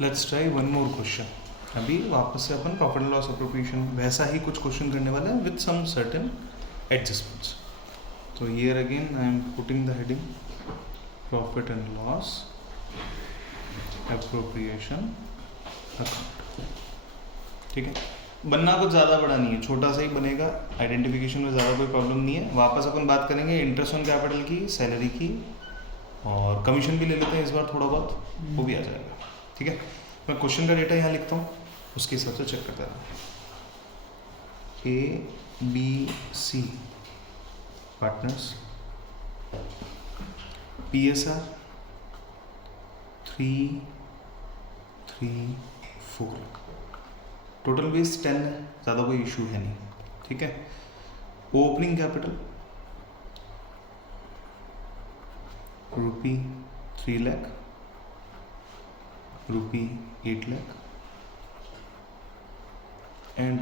Let's try one more question. अभी वापस से अपन प्रॉफिट एंड लॉस अप्रोप्रिएशन वैसा ही कुछ क्वेश्चन करने वाले हैं विद सम सर्टेन एडजस्टमेंट्स। तो here again I am putting the heading profit and loss appropriation account. ठीक है, बनना कुछ ज़्यादा बड़ा नहीं है, छोटा सा ही बनेगा, आइडेंटिफिकेशन में ज़्यादा कोई प्रॉब्लम नहीं है। वापस अपन बात करेंगे इंटरेस्ट ऑन कैपिटल की, सैलरी की, और कमीशन भी ले लेते हैं इस बार थोड़ा बहुत, वो भी आ जाएगा। ठीक है, मैं क्वेश्चन का डेटा यहाँ लिखता हूँ, उसके हिसाब से चेक करता रहूँ। ABC partners, PSR 3, 3, 4, total base 10 है, ज़्यादा कोई इशू है नहीं। ठीक है, opening capital ₹3 lakh, ₹8 lakh and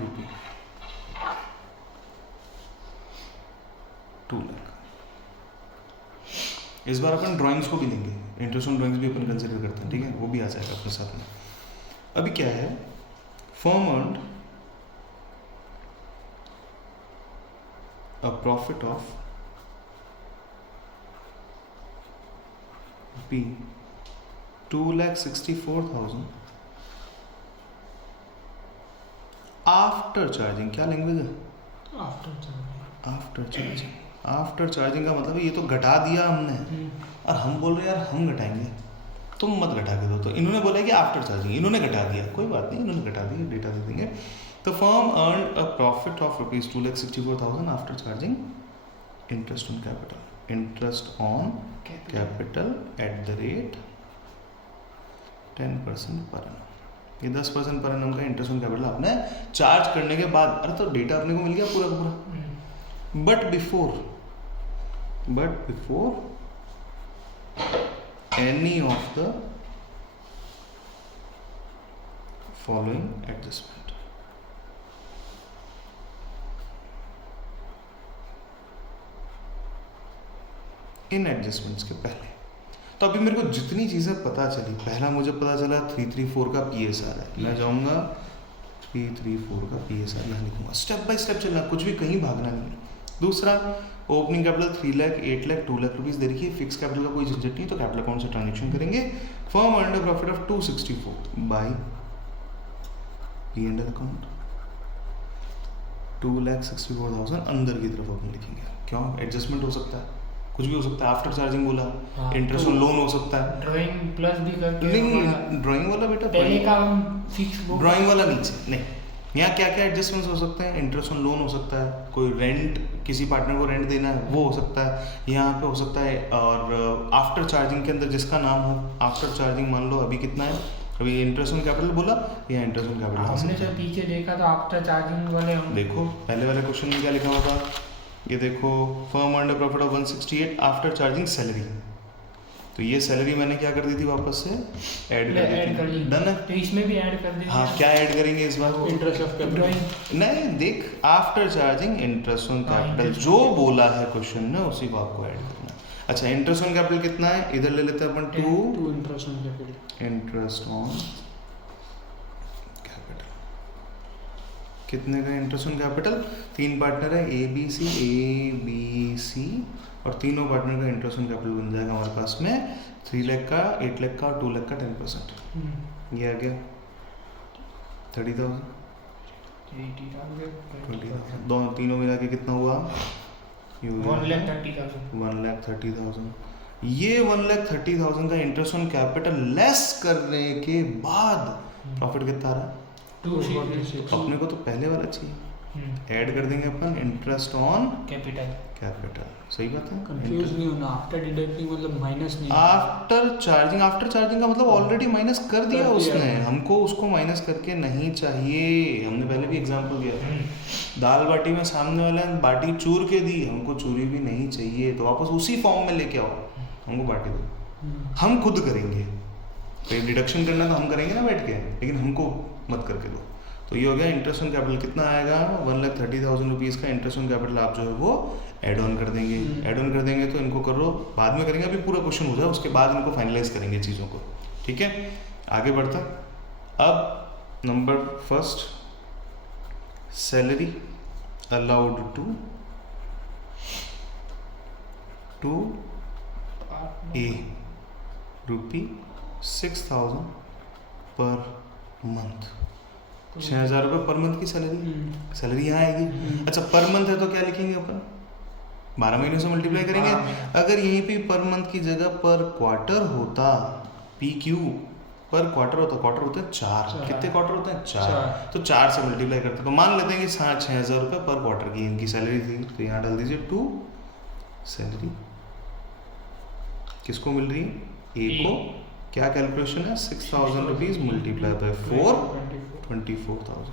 ₹2 lakh. इस बार अपन ड्राइंग्स को भी लेंगे, इंटरेस्ट ऑन ड्राइंग्स भी अपन कंसिडर करते हैं। ठीक है, वो भी आ जाएगा अपने साथ में। अभी क्या है, firm earned a profit of ₹2,64,000 after charging. क्या लैंग्वेज है? After charging. आफ्टर चार्जिंग का मतलब ये तो घटा दिया हमने, और हम बोल रहे हैं यार हम घटाएंगे, तुम मत घटा के दो। तो इन्होंने बोला कि आफ्टर चार्जिंग, इन्होंने घटा दिया, कोई बात नहीं, इन्होंने घटा दिया, डेटा दे देंगे। The firm earned a profit of ₹2,64,000 after charging interest on capital. Interest on capital at the rate 10% per annum. ये 10% पर annum का इंटरेस्ट ऑन कैपिटल आपने चार्ज करने के बाद, अरे तो डेटा अपने को मिल गया पूरा का पूरा। But before any of the following adjustment, in adjustments के पहले। तो अभी मेरे को जितनी चीज़ें पता चली, पहला मुझे पता चला 334 का PSR है, मैं जाऊँगा 334 का PSR यहाँ लिखूँगा, स्टेप बाय स्टेप चलना, कुछ भी कहीं भागना नहीं है। दूसरा, opening capital 3 lakh, 8 lakh, 2 lakh rupees दे रखी है, फिक्स कैपिटल का कोई झंझट नहीं, तो कैपिटल अकाउंट से ट्रांजेक्शन करेंगे। Firm earned a profit of 264 by P&L account, 2,64,000 अंदर की तरफ अपन लिखेंगे। क्यों? एडजस्टमेंट हो सकता है, कुछ भी हो सकता है। आफ्टर चार्जिंग बोला, इंटरेस्ट ऑन लोन हो सकता है, ड्राइंग प्लस भी करके नहीं, ड्राइंग वाला बेटा पहले का हम फिक्स, ड्राइंग वाला नीचे नहीं। यहाँ क्या क्या एडजस्टमेंट्स हो सकते हैं, इंटरेस्ट ऑन लोन हो सकता है, कोई रेंट, किसी पार्टनर को रेंट देना है वो हो सकता है, यहाँ पे हो सकता है। और आफ्टर चार्जिंग के अंदर जिसका नाम हो, आफ्टर चार्जिंग मान लो अभी कितना है, अभी इंटरेस्ट ऑन कैपिटल बोला, या इंटरेस्ट ऑन कैपिटल हमने जब पीछे देखा तो आफ्टर चार्जिंग वाले हम देखो पहले वाले क्वेश्चन में क्या लिखा हुआ था, ये देखो, firm earned a profit of 168 after charging salary. तो ये सैलरी मैंने क्या कर दी थी, वापस से ऐड कर दी। डन है, तो इसमें भी ऐड कर देंगे। हाँ, क्या ऐड करेंगे इस बार? Interest of capital. नहीं, देख, after charging interest on capital जो बोला है क्वेश्चन ने, उसी को आपको ऐड करना है। अच्छा, इंटरेस्ट ऑन कैपिटल कितना है, इधर ले लेते हैं अपन 2 interest on capital. Interest on capital कितने का इंटरेस्ट ऑन कैपिटल? 3 पार्टनर है, ABC और तीनों पार्टनर का इंटरेस्ट ऑन कैपिटल बन जाएगा हमारे पास में 3 लाख का, 8 लाख का और 2 लाख का 10%। ये आ गया 30,000, 20,000, दोनों तीनों मिला के कितना हुआ? 1,30,000। ये 1,30,000 का इंटरेस्ट ऑन कैपिटल लेस करने के बाद प्रॉफिट कितना आ रहा है? अपने को तो पहले वाला चाहिए, ऐड कर देंगे अपन इंटरेस्ट ऑन कैपिटल। सही बात है, कंफ्यूज नहीं होना। आफ्टर डिडक्टिंग मतलब माइनस नहीं, आफ्टर चार्जिंग का मतलब ऑलरेडी माइनस कर दिया उसने, हमको उसको माइनस करके नहीं चाहिए। हमने पहले भी एग्जांपल दिया था, दाल बाटी में सामने वाले ने बाटी चूर के दी, हमको चूरी भी नहीं चाहिए, तो वापस उसी फॉर्म में लेके आओ, हमको बाटी दो, हम खुद करेंगे। तो डिडक्शन करना तो हम करेंगे ना बैठ के, लेकिन हमको मत करके दो। तो ये हो गया इंटरेस्ट ऑन कैपिटल कितना आएगा, 1,30,000 रुपीज़ का इंटरेस्ट ऑन कैपिटल आप जो है वो ऐड ऑन कर देंगे। ऐड ऑन कर देंगे तो इनको करो, बाद में करेंगे, अभी पूरा क्वेश्चन हो जाए उसके बाद इनको फाइनलाइज करेंगे चीज़ों को। ठीक है, आगे बढ़ता। अब number first, salary allowed to a ₹6,000 per month. 6,000 रुपये पर मंथ की सैलरी यहाँ आएगी। अच्छा, पर मंथ है तो क्या लिखेंगे अपन? 12 महीनों से मल्टीप्लाई करेंगे। अगर यहीं पे पर मंथ की जगह पर क्वार्टर होता, PQ पर क्वार्टर होता, क्वार्टर होते हैं 4। कितने क्वार्टर होते हैं? 4। तो 4 से मल्टीप्लाई करते तो मान लेते हैं कि 6,000 रुपये पर क्वार्टर की इनकी सैलरी थी। तो यहाँ डाल दीजिए टू सैलरी किसको मिल रही है? ए को। क्या कैलकुलेशन है? 6,000 rupees multiply by 4, 24,000।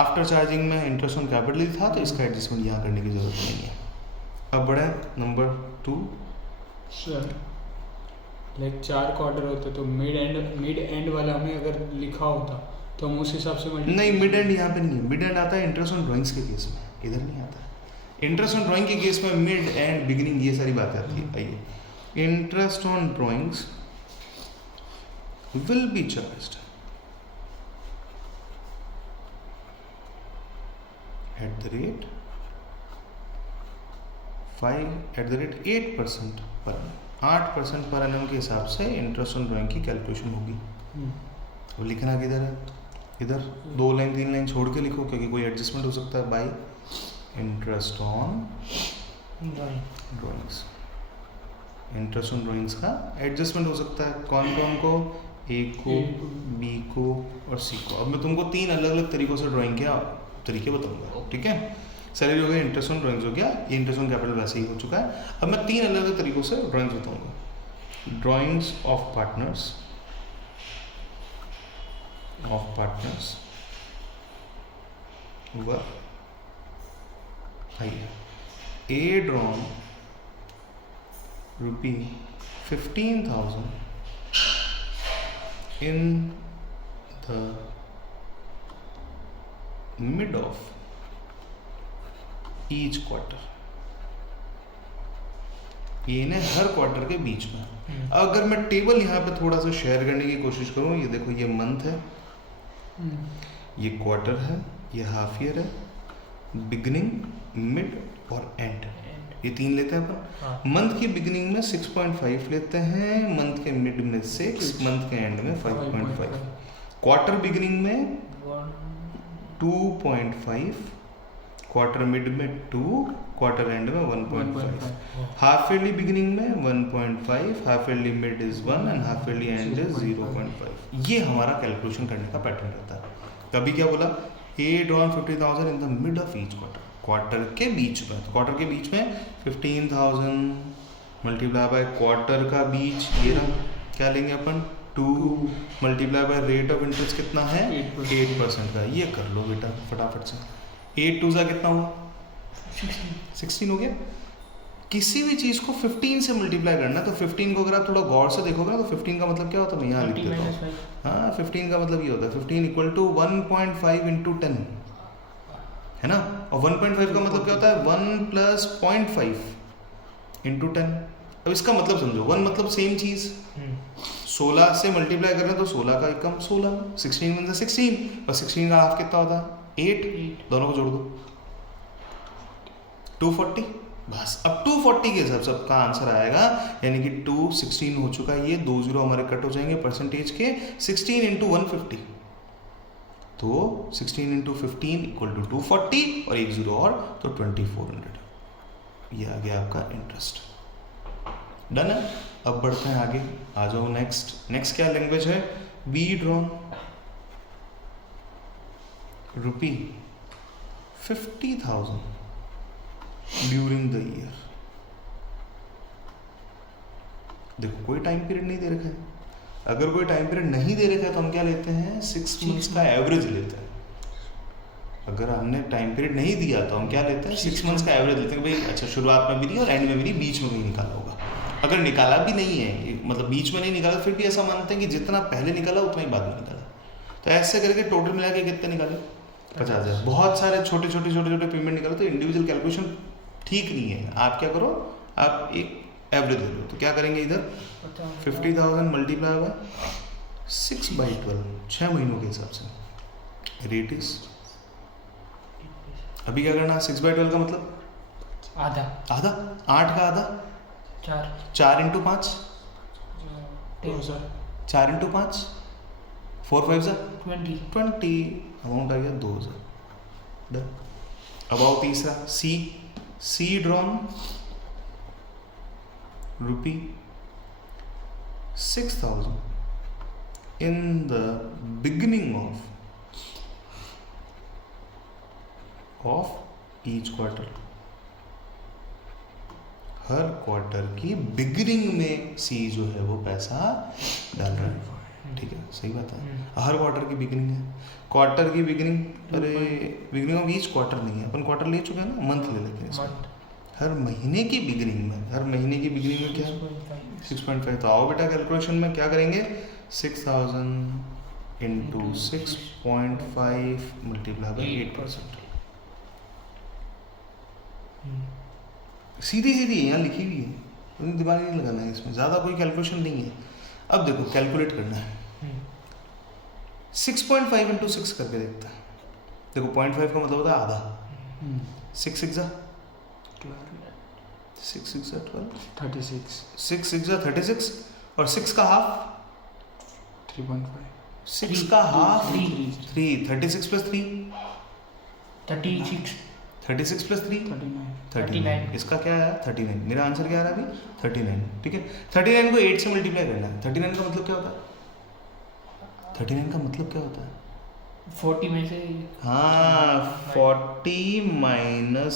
After charging में इंटरेस्ट ऑन कैपिटल था, तो इसका एडजस्टमेंट यहाँ करने की जरूरत नहीं है। अब बढ़े नंबर 2। सर लाइक 4 क्वार्टर होते तो मिड एंड वाला हमें अगर लिखा होता तो हम उस हिसाब से नहीं, मिड एंड यहाँ पे नहीं है। मिड एंड आता है इंटरेस्ट ऑन ड्राइंग्स के केस में, इधर नहीं आता है। इंटरेस्ट ऑन ड्राइंग के केस में मिड एंड बिगिनिंग ये सारी बातें आती है। आइए, interest on drawings will be charged at the rate 8% पर annum। 8% पर annum के हिसाब से इंटरेस्ट ऑन ड्राइंग की कैलकुलेशन होगी। अब लिखना किधर है? इधर 2 लाइन 3 लाइन छोड़ के लिखो, क्योंकि कोई एडजस्टमेंट हो सकता है। Bye interest on drawings, interest on drawings का एडजस्टमेंट हो सकता है। कौन कौन को? ए को, बी को और सी को। अब मैं तुमको 3 अलग अलग तरीकों से ड्राइंग के तरीके बताऊंगा, ठीक है? सैलरी हो गया, इंटरेस्ट ऑन ड्राइंग्स हो गया, ये इंटरेस्ट ऑन कैपिटल वैसे ही हो चुका है। अब मैं 3 अलग अलग तरीकों से ड्राइंग्स बताऊंगा। Drawings of partners were A drawn ₹15,000 in the mid of each quarter। ये ना हर क्वार्टर के बीच में। अगर मैं टेबल यहाँ पे थोड़ा सा शेयर करने की कोशिश करूँ, ये देखो, ये मंथ है, ये क्वार्टर है, ये हाफ ईयर है, बिगिनिंग, मिड और एंड, ये 3 लेते हैं अपन। मंथ की बिगिनिंग में 6.5 लेते हैं, मंथ के मिड में 6, मंथ के एंड में 5.5। क्वार्टर बिगिनिंग में 2.5, क्वार्टर मिड में 2, क्वार्टर एंड में 1.5। हाफ ईयरली बिगिनिंग में 1.5, half yearly mid is 1 and half yearly and is 0.5। ये हमारा कैलकुलेशन करने का पैटर्न रहता है। कभी क्या बोला? A drawn 50,000 in the mid of each quarter, quarter के बीच में। क्वार्टर के बीच में 15,000 मल्टीप्लाई बाय क्वार्टर का बीच, ये रहा, क्या लेंगे अपन? 2 multiply by rate of interest कितना है? 8% का। ये कर लो बेटा फटाफट से। 8 2 ज़ा कितना हुआ? 16 हो गया। किसी भी चीज़ को 15 से मल्टीप्लाई करना, तो 15 को अगर आप थोड़ा गौर से देखोगे ना, तो 15 का मतलब क्या होता है? मैं यहाँ लिख देता हूँ। हाँ, 15 का मतलब ये होता है 15 इक्वल टू 1.5 इंटू 10, है ना? और 1.5 का मतलब क्या होता है? 1 प्लस 0.5 इंटू 10। अब इसका मतलब समझो, 1 मतलब सेम चीज़, 16 से मल्टीप्लाई कर रहे हैं तो 16 का एकम 16, 16 वन 16, और 16 का हाफ कितना होता है? 8। दोनों को जोड़ दो, 240। बस अब 240 के हिसाब से आपका आंसर आएगा, यानी कि 216 हो चुका है। ये 2 0 हमारे कट हो जाएंगे परसेंटेज के। 16 इंटू 150, तो 16 इंटू 15 इक्वल टू 240 और 1 0 और, तो 2400। ये आ गया आपका इंटरेस्ट। डन है। अब बढ़ते हैं आगे, आ जाओ नेक्स्ट क्या लैंग्वेज है? Be drawn ₹50,000 during the year. देखो, कोई टाइम पीरियड नहीं दे रखा है। अगर कोई टाइम पीरियड नहीं दे रखा है तो हम क्या लेते हैं? 6 मंथ्स का एवरेज लेते हैं। अगर हमने टाइम पीरियड नहीं दिया तो हम क्या लेते हैं? 6 मंथ्स का एवरेज लेते हैं। भाई अच्छा, शुरुआत में भी नहीं और एंड में भी नहीं, बीच में कहीं निकाला होगा। अगर निकाला भी नहीं है, मतलब बीच में नहीं निकाला, फिर भी ऐसा मानते हैं कि जितना पहले निकाला उतना ही बाद में निकाला। तो ऐसे करके टोटल मिला के कितने निकाले? 50,000। बहुत सारे छोटे छोटे पेमेंट निकाले, तो इंडिविजुअल कैलकुलेशन ठीक नहीं है। आप क्या करो, आप एक एवरेज ले लो। तो क्या करेंगे इधर? 50,000 मल्टीप्लाई बाय 6/12 6 महीनों के हिसाब से रेट इज, अभी क्या करना है 6/12 का मतलब आधा आधा, 8 का आधा 4 4 इंटू 5, 2000 4 इंटू 5 4 5 20 20, अमाउंट आ गया 2000। डन। अब आओ तीसरा C drawn ₹6,000 in the beginning of each quarter। हर क्वार्टर की बिगिनिंग में सी जो है वो पैसा डाल रहा है, ठीक है, सही बात है। हर क्वार्टर की बिगिनिंग है, क्वार्टर की बिगिनिंग, अरे बिगिनिंग ऑफ ईच क्वार्टर नहीं है, अपन क्वार्टर ले चुके हैं ना, मंथ ले लेते हैं इसको। मंथ हर महीने की बिगिनिंग में, हर महीने की बिगिनिंग में क्या है 6.5। तो आओ बेटा कैलकुलेशन में क्या करेंगे, 6,000 इंटू 6.5 मल्टीप्लाई बाई 8%। सीधी सीधी यहाँ लिखी हुई है, तो दिमाग नहीं लगाना है इसमें, ज़्यादा कोई कैलकुलेशन नहीं है। अब देखो कैलकुलेट करना है, 6.5 इंटू 6 करके देखता है। देखो 0.5 का मतलब होता है आधा, 6 6 जा 12, 6 6 जा 36, और 6 का हाफ 3.5 6 का हाफ 3 36 प्लस 3 36 36 प्लस 3 39। इसका क्या आया 39, मेरा आंसर क्या आ रहा है अभी 39, ठीक है। 39 को 8 से मल्टीप्लाई करना है। 39 का मतलब क्या होता है, 39 का मतलब क्या होता है, 40 में से हाँ 40 - 1